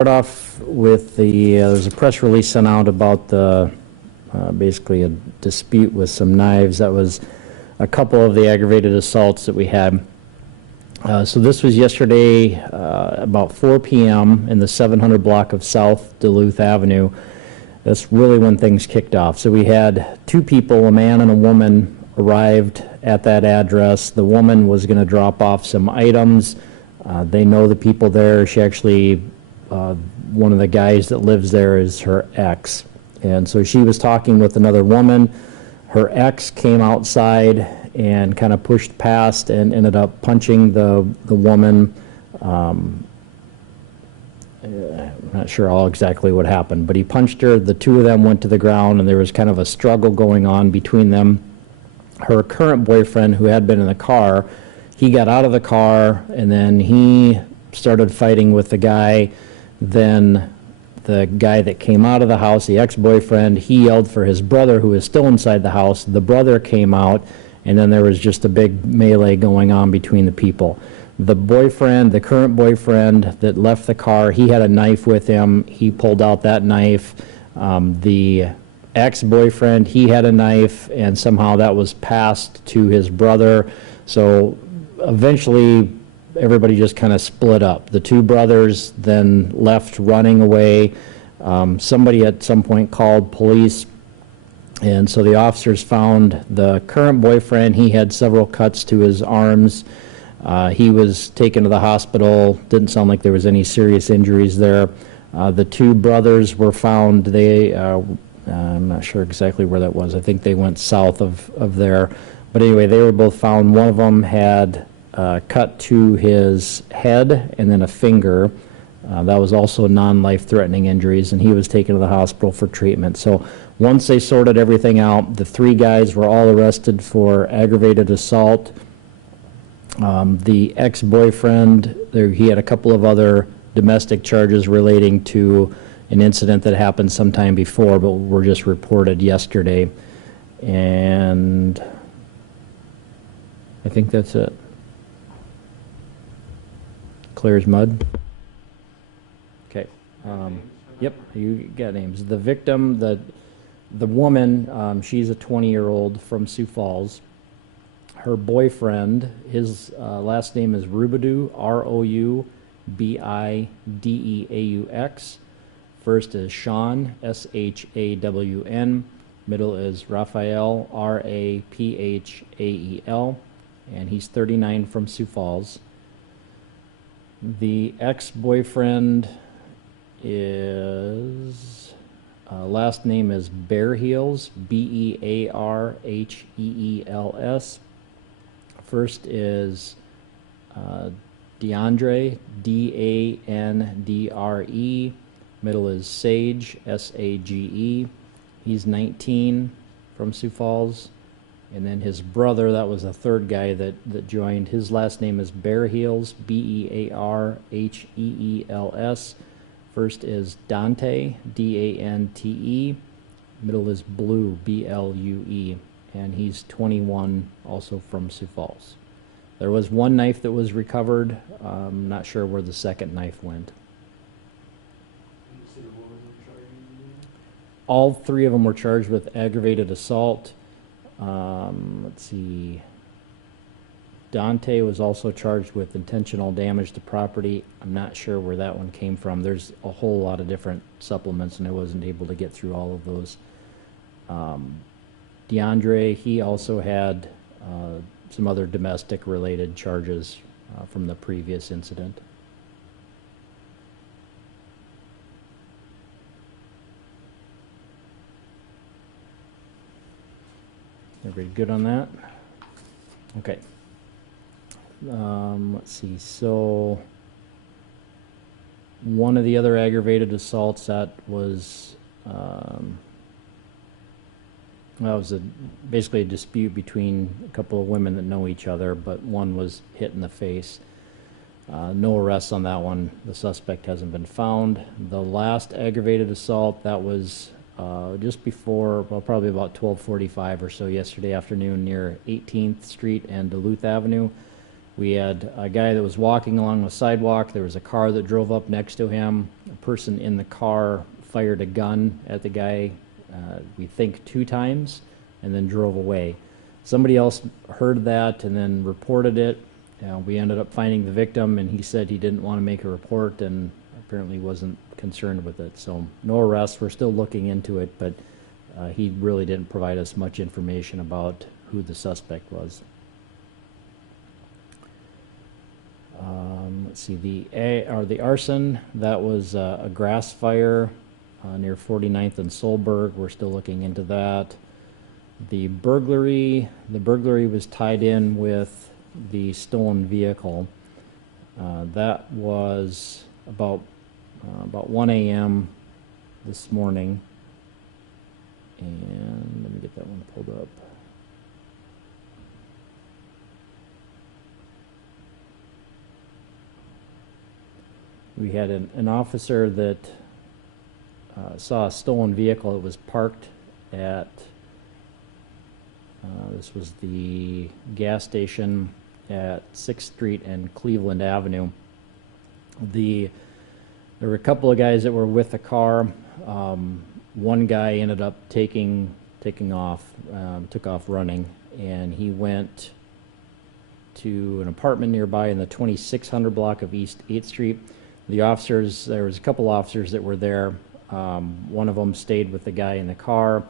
Start off with there's a press release sent out about basically a dispute with some knives. That was a couple of the aggravated assaults that we had. So this was yesterday about 4 p.m. in the 700 block of South Duluth Avenue. That's really when things kicked off. So we had two people, a man and a woman, arrived at that address. The woman was going to drop off some items. They know the people there. She actually, one of the guys that lives there is her ex. And so she was talking with another woman. Her ex came outside and kind of pushed past and ended up punching the woman. I'm not sure all exactly what happened, but he punched her. The two of them went to the ground, and there was kind of a struggle going on between them. Her current boyfriend, who had been in the car, he got out of the car, and then he started fighting with the guy. Then the guy that came out of the house, the ex-boyfriend, he yelled for his brother, who was still inside the house. The brother came out, and then there was just a big melee going on between the people. The boyfriend, the current boyfriend that left the car, he had a knife with him. He pulled out that knife. The ex-boyfriend, he had a knife, and somehow that was passed to his brother. So eventually everybody just kind of split up. The two brothers then left running away. Somebody at some point called police, and so the officers found the current boyfriend. He had several cuts to his arms. He was taken to the hospital. Didn't sound like there was any serious injuries there. The two brothers were found. I'm not sure exactly where that was. I think they went south of there. But anyway, they were both found. One of them had cut to his head and then a finger. That was also non-life-threatening injuries, and he was taken to the hospital for treatment. So once they sorted everything out, the three guys were all arrested for aggravated assault. The ex-boyfriend, he had a couple of other domestic charges relating to an incident that happened sometime before, but were just reported yesterday. And I think that's it. Clear as mud. Okay. Yep, you got names. The victim, the woman, she's a 20-year-old from Sioux Falls. Her boyfriend, his last name is Roubidaux, R-O-U-B-I-D-E-A-U-X. First is Sean, S-H-A-W-N. Middle is Raphael, R-A-P-H-A-E-L. And he's 39 from Sioux Falls. The ex-boyfriend is, last name is Bearheels, B-E-A-R-H-E-E-L-S. First is DeAndre, D-A-N-D-R-E. Middle is Sage, S-A-G-E. He's 19 from Sioux Falls. And then his brother, that was the third guy that joined. His last name is Bearheels, B-E-A-R-H-E-E-L-S. First is Dante, D-A-N-T-E. Middle is Blue, B-L-U-E. And he's 21, also from Sioux Falls. There was one knife that was recovered. I'm not sure where the second knife went. All three of them were charged with aggravated assault. Let's see. Dante was also charged with intentional damage to property. I'm not sure where that one came from. There's a whole lot of different supplements, and I wasn't able to get through all of those. DeAndre, he also had some other domestic related charges from the previous incident. Everybody good on that? Okay. Let's see. So one of the other aggravated assaults that was basically a dispute between a couple of women that know each other, but one was hit in the face. No arrests on that one. The suspect hasn't been found. The last aggravated assault, that was just before, well, probably about 12:45 or so yesterday afternoon near 18th Street and Duluth Avenue. We had a guy that was walking along the sidewalk. There was a car that drove up next to him. A person in the car fired a gun at the guy, we think 2 times, and then drove away. Somebody else heard that and then reported it. We ended up finding the victim, and he said he didn't want to make a report and apparently wasn't concerned with it. So no arrests. We're still looking into it, but he really didn't provide us much information about who the suspect was. Let's see, the arson, that was a grass fire near 49th and Solberg. We're still looking into that. The burglary was tied in with the stolen vehicle. That was about 1 a.m. this morning. And let me get that one pulled up. We had an officer that saw a stolen vehicle. It was parked at, this was the gas station at 6th Street and Cleveland Avenue. There were a couple of guys that were with the car. One guy ended up taking off, took off running, and he went to an apartment nearby in the 2600 block of East 8th Street. The officers, there was a couple officers that were there. One of them stayed with the guy in the car.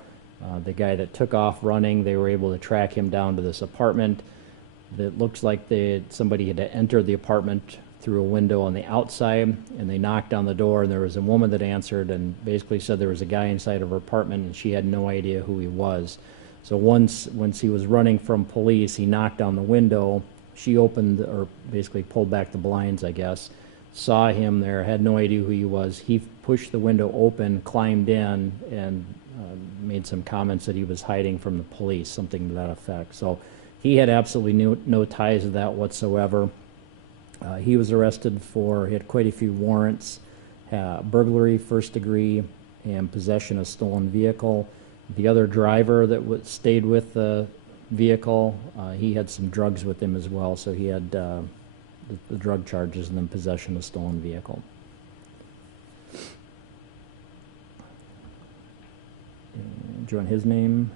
The guy that took off running, they were able to track him down to this apartment. It looks like somebody had entered the apartment through a window on the outside, and they knocked on the door, and there was a woman that answered and basically said there was a guy inside of her apartment, and she had no idea who he was. So once he was running from police, he knocked on the window. She opened, or basically pulled back the blinds, I guess, saw him there, had no idea who he was. He pushed the window open, climbed in, and made some comments that he was hiding from the police, something to that effect. So he had absolutely no ties to that whatsoever. He was arrested he had quite a few warrants, burglary, first degree, and possession of stolen vehicle. The other driver that stayed with the vehicle, he had some drugs with him as well, so he had the drug charges and then possession of stolen vehicle. Do you want his name?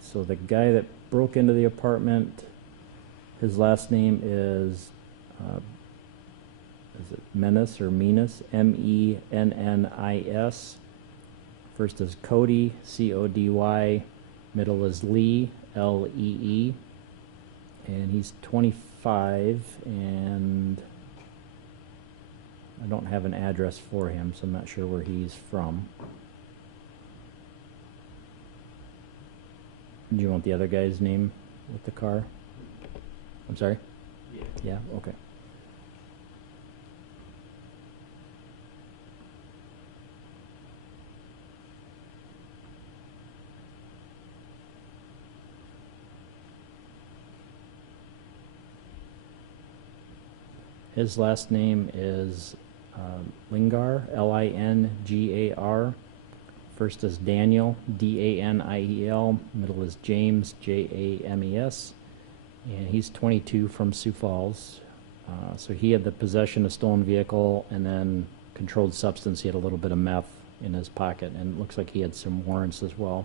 So the guy that broke into the apartment, his last name is it Menace or Menas? M-E-N-N-I-S. First is Cody, C-O-D-Y. Middle is Lee, L-E-E. And he's 25, and I don't have an address for him, so I'm not sure where he's from. Do you want the other guy's name with the car? I'm sorry? Yeah. Yeah, okay. His last name is Lingar, L-I-N-G-A-R. First is Daniel, D-A-N-I-E-L. Middle is James, J-A-M-E-S. And he's 22 from Sioux Falls. So he had the possession of stolen vehicle and then controlled substance. He had a little bit of meth in his pocket, and it looks like he had some warrants as well.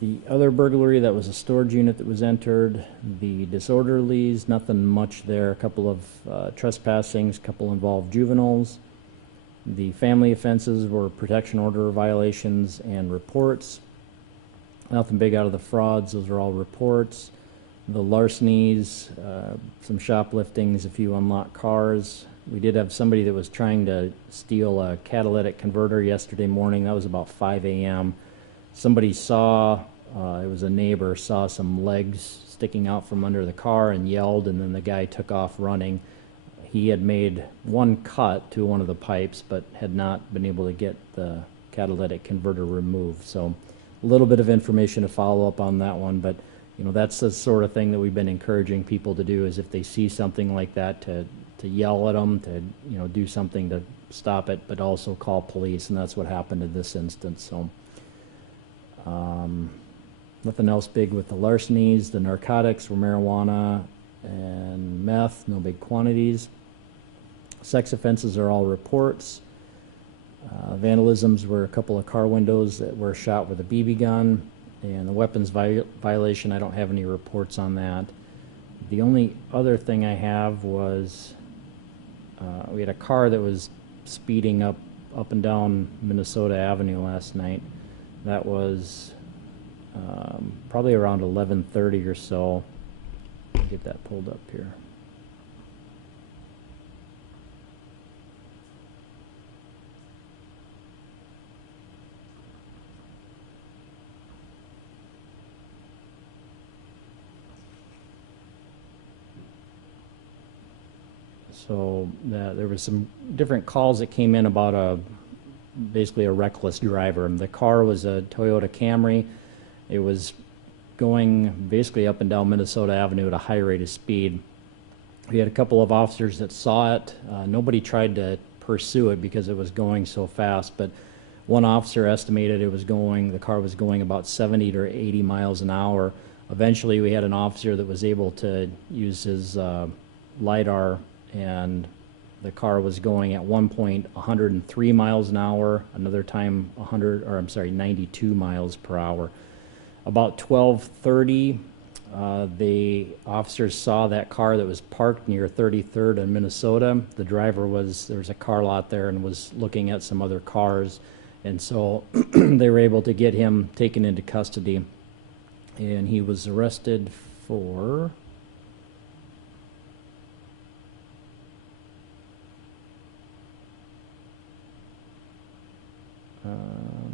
The other burglary, that was a storage unit that was entered. The disorderlies, nothing much there. A couple of trespassings, a couple involved juveniles. The family offenses were protection order violations and reports. Nothing big out of the frauds, those are all reports. The larcenies, some shopliftings, a few unlocked cars. We did have somebody that was trying to steal a catalytic converter yesterday morning. That was about 5 a.m. Somebody saw, it was a neighbor, saw some legs sticking out from under the car and yelled, and then the guy took off running. He had made one cut to one of the pipes, but had not been able to get the catalytic converter removed. So a little bit of information to follow up on that one, but you know, that's the sort of thing that we've been encouraging people to do, is if they see something like that, to yell at them, to, you know, do something to stop it, but also call police, and that's what happened in this instance. So nothing else big with the larcenies. The narcotics were marijuana and meth, no big quantities. Sex offenses are all reports. Vandalisms were a couple of car windows that were shot with a BB gun. And the weapons violation, I don't have any reports on that. The only other thing I have was we had a car that was speeding up and down Minnesota Avenue last night. That was probably around 11:30 or so. I'll get that pulled up here. So there was some different calls that came in about basically a reckless driver. The car was a Toyota Camry. It was going basically up and down Minnesota Avenue at a high rate of speed. We had a couple of officers that saw it. Nobody tried to pursue it because it was going so fast, but one officer estimated the car was going about 70 to 80 miles an hour. Eventually we had an officer that was able to use his LiDAR, and the car was going at one point 103 miles an hour, another time 92 miles per hour. About 12:30, the officers saw that car that was parked near 33rd and Minnesota. The driver there was a car lot there and was looking at some other cars, and so they were able to get him taken into custody, and he was arrested for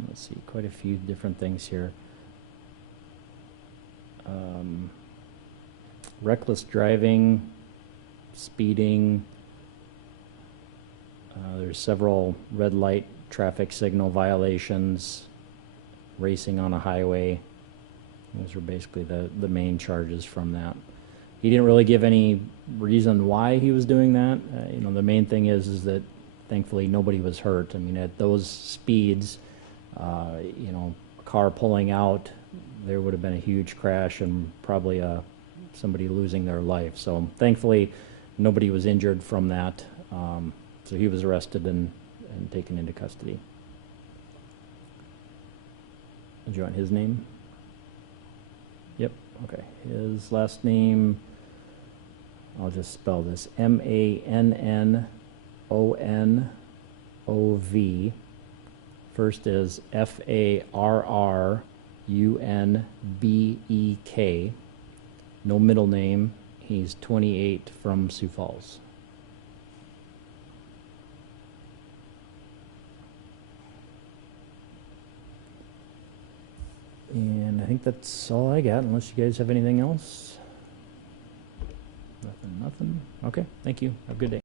let's see, quite a few different things here. Reckless driving, speeding. There's several red light traffic signal violations, racing on a highway. Those were basically the main charges from that. He didn't really give any reason why he was doing that. You know, the main thing is that thankfully nobody was hurt. I mean, at those speeds, you know, a car pulling out, there would have been a huge crash and probably somebody losing their life. So thankfully nobody was injured from that. So he was arrested and taken into custody. Do you want his name? Yep, okay. His last name, I'll just spell this, Mannonov. First is Farrunbek. No middle name. He's 28, from Sioux Falls. And I think that's all I got, unless you guys have anything else. Nothing. Okay, thank you. Have a good day.